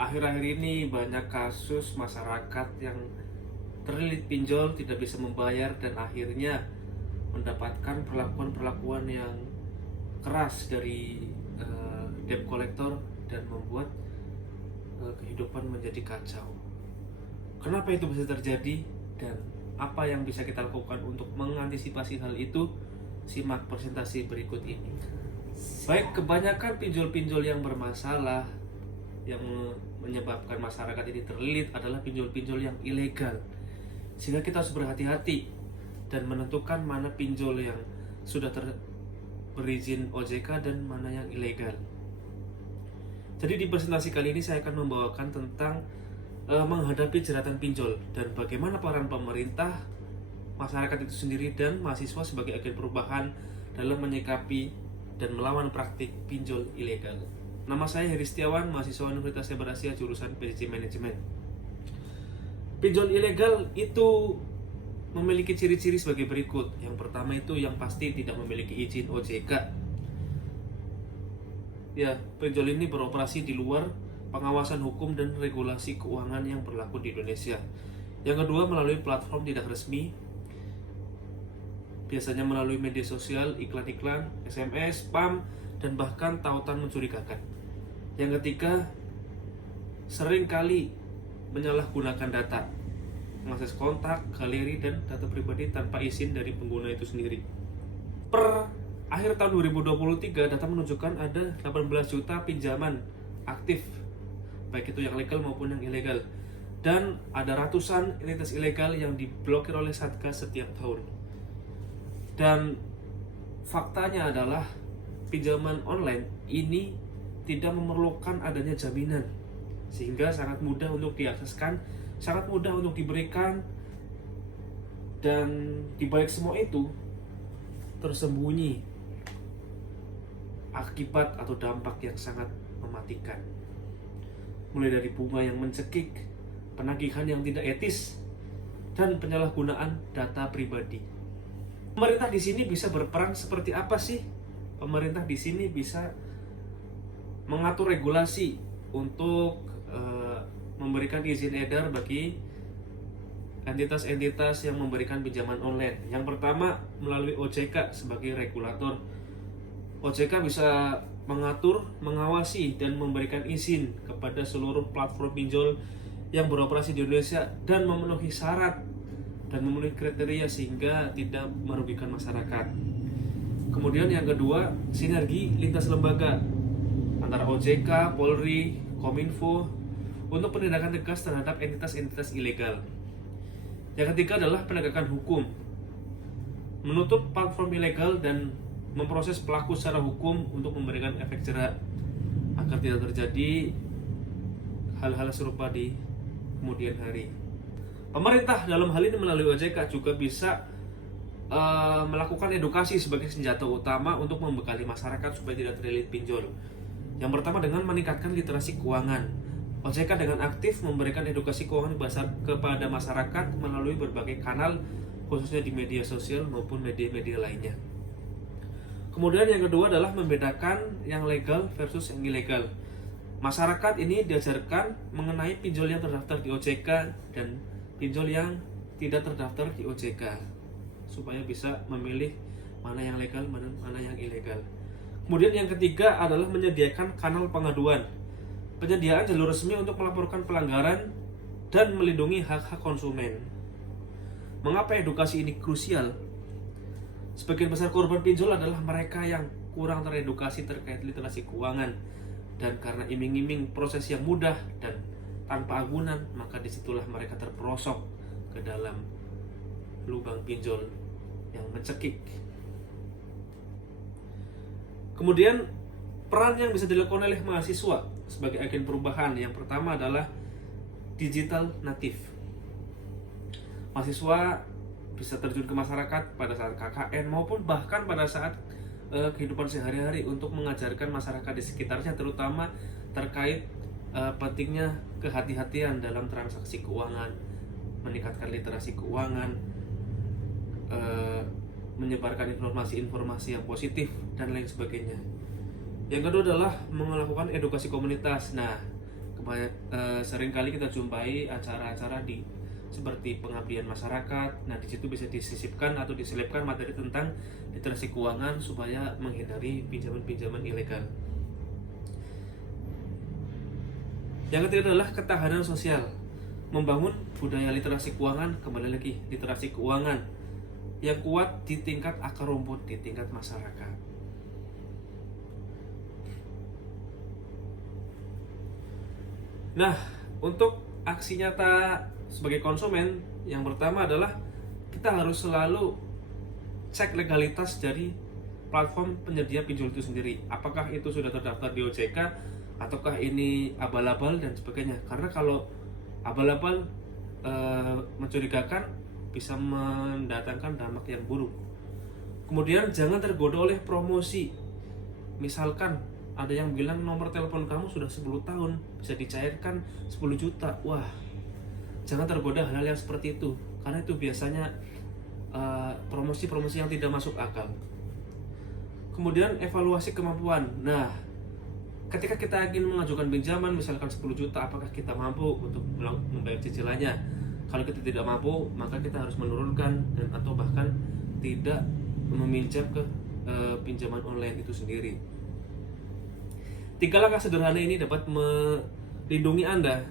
Akhir-akhir ini banyak kasus masyarakat yang terlilit pinjol, tidak bisa membayar, dan akhirnya mendapatkan perlakuan-perlakuan yang keras dari debt collector dan membuat kehidupan menjadi kacau. Kenapa itu bisa terjadi dan apa yang bisa kita lakukan untuk mengantisipasi hal itu? Simak presentasi berikut ini. Baik, kebanyakan pinjol-pinjol yang bermasalah yang menyebabkan masyarakat ini terlilit adalah pinjol-pinjol yang ilegal. Sehingga kita harus berhati-hati dan menentukan mana pinjol yang sudah berizin OJK dan mana yang ilegal. Jadi di presentasi kali ini saya akan membawakan tentang menghadapi jeratan pinjol dan bagaimana peran pemerintah, masyarakat itu sendiri, dan mahasiswa sebagai agen perubahan dalam menyikapi dan melawan praktik pinjol ilegal. Nama saya Heri Setiawan, mahasiswa Universitas Sabar Asia jurusan PJJ Manajemen. Pinjol ilegal itu memiliki ciri-ciri sebagai berikut. Yang pertama itu yang pasti tidak memiliki izin OJK. Ya, pinjol ini beroperasi di luar pengawasan hukum dan regulasi keuangan yang berlaku di Indonesia. Yang kedua, melalui platform tidak resmi, biasanya melalui media sosial, iklan-iklan, SMS, spam, dan bahkan tautan mencurigakan. Yang ketiga, seringkali menyalahgunakan data, mengakses kontak, galeri, dan data pribadi tanpa izin dari pengguna itu sendiri. Per akhir tahun 2023, data menunjukkan ada 18 juta pinjaman aktif, baik itu yang legal maupun yang ilegal. Dan ada ratusan entitas ilegal yang diblokir oleh Satgas setiap tahun. Dan faktanya adalah pinjaman online ini tidak memerlukan adanya jaminan, sehingga sangat mudah untuk diakseskan, sangat mudah untuk diberikan, dan dibalik semua itu tersembunyi akibat atau dampak yang sangat mematikan. Mulai dari bunga yang mencekik, penagihan yang tidak etis, dan penyalahgunaan data pribadi. Pemerintah di sini bisa berperan seperti apa sih? Pemerintah di sini bisa mengatur regulasi untuk memberikan izin edar bagi entitas-entitas yang memberikan pinjaman online. Yang pertama, melalui OJK sebagai regulator. OJK bisa mengatur, mengawasi, dan memberikan izin kepada seluruh platform pinjol yang beroperasi di Indonesia dan memenuhi syarat dan memenuhi kriteria sehingga tidak merugikan masyarakat. Kemudian yang kedua, sinergi lintas lembaga antara OJK, Polri, Kominfo untuk penindakan tegas terhadap entitas-entitas ilegal. Yang ketiga adalah penegakan hukum, menutup platform ilegal dan memproses pelaku secara hukum untuk memberikan efek jerak agar tidak terjadi hal-hal serupa di kemudian hari. Pemerintah dalam hal ini melalui OJK juga bisa melakukan edukasi sebagai senjata utama untuk membekali masyarakat supaya tidak terlilit pinjol. Yang pertama, dengan meningkatkan literasi keuangan. OJK dengan aktif memberikan edukasi keuangan kepada masyarakat melalui berbagai kanal, khususnya di media sosial maupun media-media lainnya. Kemudian yang kedua adalah membedakan yang legal versus yang ilegal. Masyarakat ini diajarkan mengenai pinjol yang terdaftar di OJK dan pinjol yang tidak terdaftar di OJK supaya bisa memilih mana yang legal, mana yang ilegal. Kemudian yang ketiga adalah menyediakan kanal pengaduan. Penyediaan jalur resmi untuk melaporkan pelanggaran dan melindungi hak-hak konsumen. Mengapa edukasi ini krusial? Sebagian besar korban pinjol adalah mereka yang kurang teredukasi terkait literasi keuangan, dan karena iming-iming proses yang mudah dan tanpa agunan, maka disitulah mereka terperosok ke dalam lubang pinjol yang mencekik. Kemudian peran yang bisa dilakukan oleh mahasiswa sebagai agen perubahan, yang pertama adalah digital native. Mahasiswa bisa terjun ke masyarakat pada saat KKN maupun bahkan pada saat kehidupan sehari-hari untuk mengajarkan masyarakat di sekitarnya, terutama terkait pentingnya kehati-hatian dalam transaksi keuangan, meningkatkan literasi keuangan, menyebarkan informasi-informasi yang positif dan lain sebagainya. Yang kedua adalah melakukan edukasi komunitas. Nah, Seringkali kita jumpai acara-acara seperti pengabdian masyarakat. Nah, di situ bisa disisipkan atau diselipkan materi tentang literasi keuangan supaya menghindari pinjaman-pinjaman ilegal. Yang ketiga adalah ketahanan sosial. Membangun budaya literasi keuangan, kembali lagi, literasi keuangan yang kuat di tingkat akar rumput, di tingkat masyarakat. Nah, untuk aksi nyata sebagai konsumen, yang pertama adalah kita harus selalu cek legalitas dari platform penyedia pinjol itu sendiri. Apakah itu sudah terdaftar di OJK, ataukah ini abal-abal dan sebagainya. Karena kalau abal-abal mencurigakan, bisa mendatangkan dampak yang buruk. Kemudian jangan tergoda oleh promosi. Misalkan ada yang bilang nomor telepon kamu sudah 10 tahun, bisa dicairkan 10 juta. Wah, jangan tergoda hal-hal yang seperti itu, karena itu biasanya promosi-promosi yang tidak masuk akal. Kemudian evaluasi kemampuan. Nah, ketika kita ingin mengajukan pinjaman misalkan 10 juta, apakah kita mampu untuk membayar cicilannya? Kalau kita tidak mampu, maka kita harus menurunkan dan atau bahkan tidak meminjam ke pinjaman online itu sendiri. 3 langkah sederhana ini dapat melindungi Anda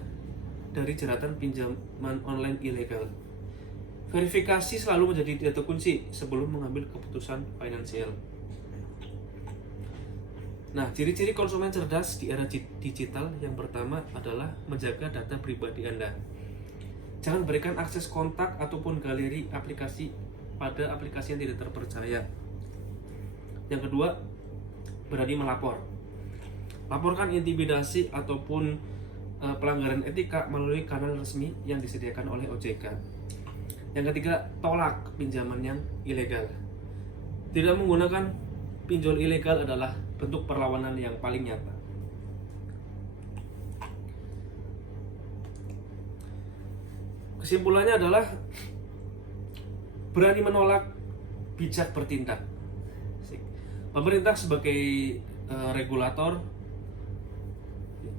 dari jeratan pinjaman online ilegal. Verifikasi selalu menjadi data kunci sebelum mengambil keputusan finansial. Nah, ciri-ciri konsumen cerdas di era digital yang pertama adalah menjaga data pribadi Anda. Jangan berikan akses kontak ataupun galeri aplikasi pada aplikasi yang tidak terpercaya. Yang kedua, berani melapor. Laporkan intimidasi ataupun pelanggaran etika melalui kanal resmi yang disediakan oleh OJK. Yang ketiga, tolak pinjaman yang ilegal. Tidak menggunakan pinjol ilegal adalah bentuk perlawanan yang paling nyata. Kesimpulannya adalah berani menolak, bijak bertindak. Pemerintah sebagai regulator,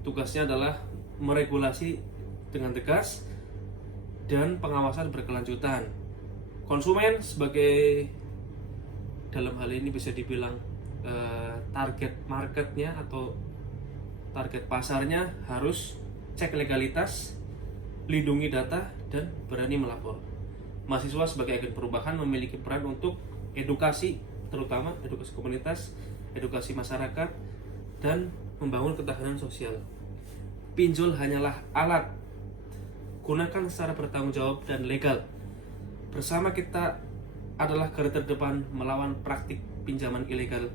tugasnya adalah meregulasi dengan tegas dan pengawasan berkelanjutan. Konsumen sebagai, dalam hal ini bisa dibilang target marketnya atau target pasarnya, harus cek legalitas, lindungi data, dan berani melapor. Mahasiswa sebagai agen perubahan memiliki peran untuk edukasi, terutama edukasi komunitas, edukasi masyarakat, dan membangun ketahanan sosial. Pinjol hanyalah alat. Gunakan secara bertanggung jawab dan legal. Bersama kita adalah garda terdepan melawan praktik pinjaman ilegal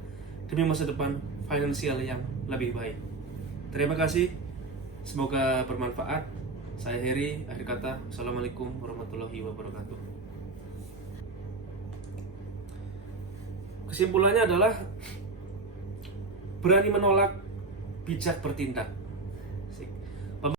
demi masa depan finansial yang lebih baik. Terima kasih. Semoga bermanfaat. Saya Heri, akhir kata, Assalamualaikum warahmatullahi wabarakatuh. Kesimpulannya adalah berani menolak, bijak bertindak.